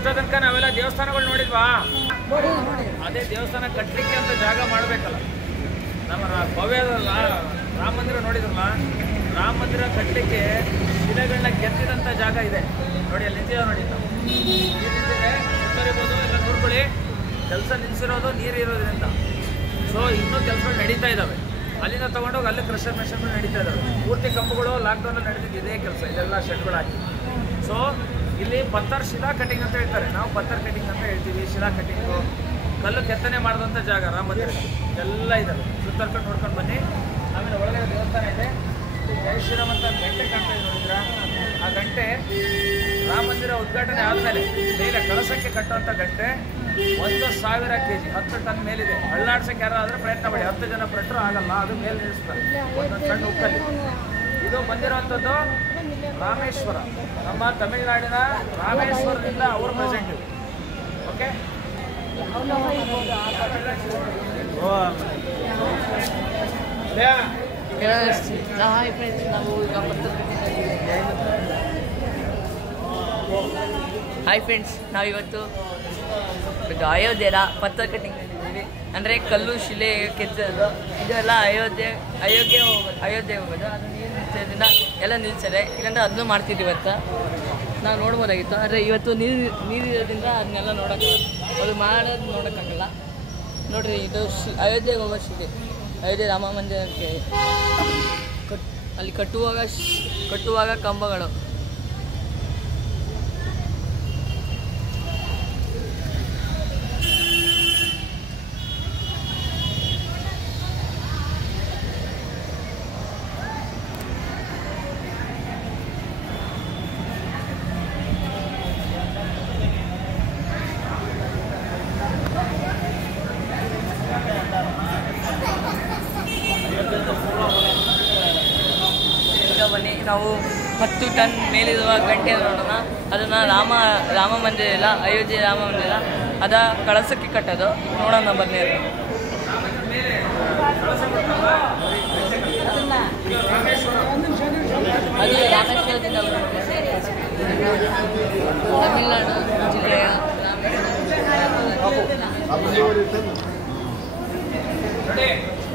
ಇಷ್ಟೋ ತನಕ ನಾವೆಲ್ಲ ದೇವಸ್ಥಾನಗಳು ನೋಡಿದ್ವಾ? ಅದೇ ದೇವಸ್ಥಾನ ಕಟ್ಟಲಿಕ್ಕೆ ಅಂತ ಜಾಗ ಮಾಡಬೇಕಲ್ಲ. ನಮ್ಮ ಭವ್ಯದಲ್ಲ ರಾಮ ಮಂದಿರ ನೋಡಿದ್ರಲ್ಲ, ರಾಮ ಮಂದಿರ ಕಟ್ಟಲಿಕ್ಕೆ ಶಿಲೆಗಳನ್ನ ಕೆತ್ತಿದಂಥ ಜಾಗ ಇದೆ ನೋಡಿ, ಅಲ್ಲಿ ನಿಂತಿದೆ ನೋಡಿ. ನೀರು ನಿಂತಿದೆ, ಸುತ್ತರಿಬೋದು, ಎಲ್ಲ ನೋಡ್ಕೊಳ್ಳಿ. ಕೆಲಸ ನಿಲ್ಲಿಸಿರೋದು ನೀರು ಇರೋದ್ರಿಂದ. ಸೊ ಇನ್ನೂ ಕೆಲಸಗಳು ನಡೀತಾ ಇದ್ದಾವೆ. ಅಲ್ಲಿಂದ ತೊಗೊಂಡೋಗಿ ಅಲ್ಲಿ ಕ್ರಷರ್ ಮೆಷಿನ್ಗಳು ನಡೀತಾ ಇದ್ದಾವೆ. ಪೂರ್ತಿ ಕಂಬಗಳು ಲಾಕ್ಡೌನಲ್ಲಿ ನಡೆದಿದ್ದು ಇದೇ ಕೆಲಸ, ಇದೆಲ್ಲ ಶೆಡ್ಗಳು ಹಾಕಿ. ಸೊ ಇಲ್ಲಿ ಪತ್ತರ್ ಶಿಲಾ ಕಟಿಂಗ್ ಅಂತ ಹೇಳ್ತಾರೆ, ನಾವು ಪತ್ತರ್ ಕಟಿಂಗ್ ಅಂತ ಹೇಳ್ತೀವಿ. ಶಿಲಾ ಕಟಿಂಗು, ಕಲ್ಲು ಕೆತ್ತನೆ ಮಾಡಿದಂಥ ಜಾಗ ರಾಮ ಮಂದಿರ ಎಲ್ಲ ಇದ್ದಾವೆ. ಸುತ್ತರ್ಕೊಂಡು ನೋಡ್ಕೊಂಡು ಬನ್ನಿ. ಆಮೇಲೆ ಒಳಗಡೆ ದೇವಸ್ಥಾನ ಇದೆ. ಜೈ ಶ್ರೀರಾಮ್ ಅಂತ ಗಂಟೆ ಕಾಣ್ತಾ ಇದೆ ನೋಡಿದ್ರ? ಆ ಗಂಟೆ ರಾಮ ಮಂದಿರ ಉದ್ಘಾಟನೆ ಆದಮೇಲೆ ಮೇಲೆ ಕಳಸಕ್ಕೆ ಕಟ್ಟುವಂಥ ಗಂಟೆ 1,000 kg, 10 ಟನ್ ಮೇಲಿದೆ. ಅಳ್ಳಾಡ್ಸಕ್ಕೆ ಯಾರಾದರೂ ಪ್ರಯತ್ನ ಮಾಡಿ, 10 ಜನ ಪಟ್ಟರು ಆಗಲ್ಲ, ಅದು ಮೇಲೆ ನಿಲ್ಲಿಸ್ತಾರೆ ಒಂದೊಂದು ಸಣ್ಣ ಉಕ್ಕಲ್ಲಿ. ಇದು ಬಂದಿರುವಂಥದ್ದು ರಾಮೇಶ್ವರ, ನಮ್ಮ ತಮಿಳುನಾಡಿನ ರಾಮೇಶ್ವರದಿಂದ ಅವರು ಪ್ರೆಸೆಂಟ್ ಇದೆ. ಓಕೆ, ಹಾಯ್ ಫ್ರೆಂಡ್ಸ್, ನಾವಿವತ್ತು ಅಯೋಧ್ಯೆಯ ಪತ್ತರ ಕಟ್ಟಿಂಗ್ ಇದ್ದೀವಿ. ಅಂದರೆ ಕಲ್ಲು ಶಿಲೆ ಕೆತ್ತೋದು ಇದೆಲ್ಲ ಅಯೋಧ್ಯೆ ಹೋಗೋದು. ಅದು ನೀರು ನಿಲ್ಸೋದ್ರಿಂದ ಎಲ್ಲ ನಿಲ್ಸದೆ, ಇಲ್ಲಾಂದ್ರೆ ಅದನ್ನು ಮಾಡ್ತಿದ್ವಿ. ಇವತ್ತು ನಾವು ನೋಡ್ಬೋದಾಗಿತ್ತು, ಆದರೆ ಇವತ್ತು ನೀರಿರೋದ್ರಿಂದ ಅದನ್ನೆಲ್ಲ ಅದು ಮಾಡೋದು ನೋಡೋಕ್ಕಾಗಲ್ಲ. ನೋಡಿರಿ, ಇದು ಅಯೋಧ್ಯೆಗೆ ಹೋಗೋ ಶಿಲೆ, ಅಯೋಧ್ಯೆ ರಾಮ ಮಂದಿರಕ್ಕೆ ಅಲ್ಲಿ ಕಟ್ಟುವಾಗ ಕಂಬಗಳು. ಬನ್ನಿ, ನಾವು 10 ಟನ್ ಮೇಲಿರುವ ಗಂಟೆ ನೋಡೋಣ. ಅದನ್ನು ರಾಮ ಮಂದಿರ ಇಲ್ಲ, ಅಯೋಧ್ಯೆ ರಾಮ ಮಂದಿರ, ಅದ ಕಳಸಕ್ಕೆ ಕಟ್ಟೋದು ನೋಡೋಣ ಬನ್ನಿ. ಅದು ರಾಮೇಶ್ವರದಿಂದ ತಮಿಳುನಾಡು ಜಿಲ್ಲೆಯ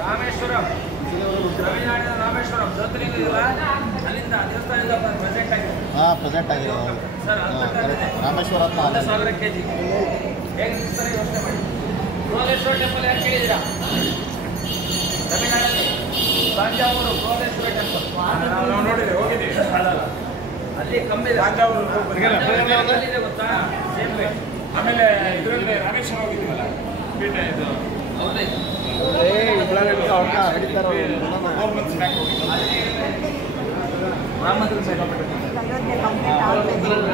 ರಾಮೇಶ್ವರಂ, ತಮಿಳುನಾಡಿನ ರಾಮೇಶ್ವರಂ ಜ್ಯೋತಿರ್ಲಿಂಗ ಇದೆಯಲ್ಲ, ಅಲ್ಲಿಂದ ದೇವಸ್ಥಾನದಿಂದ ಪ್ರೆಸೆಂಟ್ ಆಗಿದೆ. ಪ್ರೆಸೆಂಟ್ ಆಗಿದೆ ಸರ್. ರಾಮೇಶ್ವರ 1,000 kg ಹೇಗೆ ನಿಲ್ಲಿಸ್ತಾರೆ ಯೋಚನೆ ಮಾಡಿ. ಬೃಹದೇಶ್ವರ ಟೆಂಪಲ್ ಯಾಕೆ ಕೇಳಿದ್ದೀರಾ? ತಮಿಳುನಾಡಲ್ಲಿ ತಾಂಜಾವೂರು ಬೃಹದೇಶ್ವರ ಟೆಂಪಲ್ ನಾವು ನೋಡಿದ್ವಿ, ಹೋಗಿದ್ದೀವಿ. ಅಲ್ಲಿ ಕಮ್ಮಿ ಇದೆ ಗೊತ್ತಾ? Same rate. ಆಮೇಲೆ ಇದರಲ್ಲಿ ರಾಮೇಶ್ವರ ಹೋಗಿದ್ದೀವಲ್ಲ, ಪೀಠ ಇದು ರಾಮ ಮಂದಿರ ಸೈಡ್ ಫೋಟೋ ಬಿದ್ದಲ್ಲ.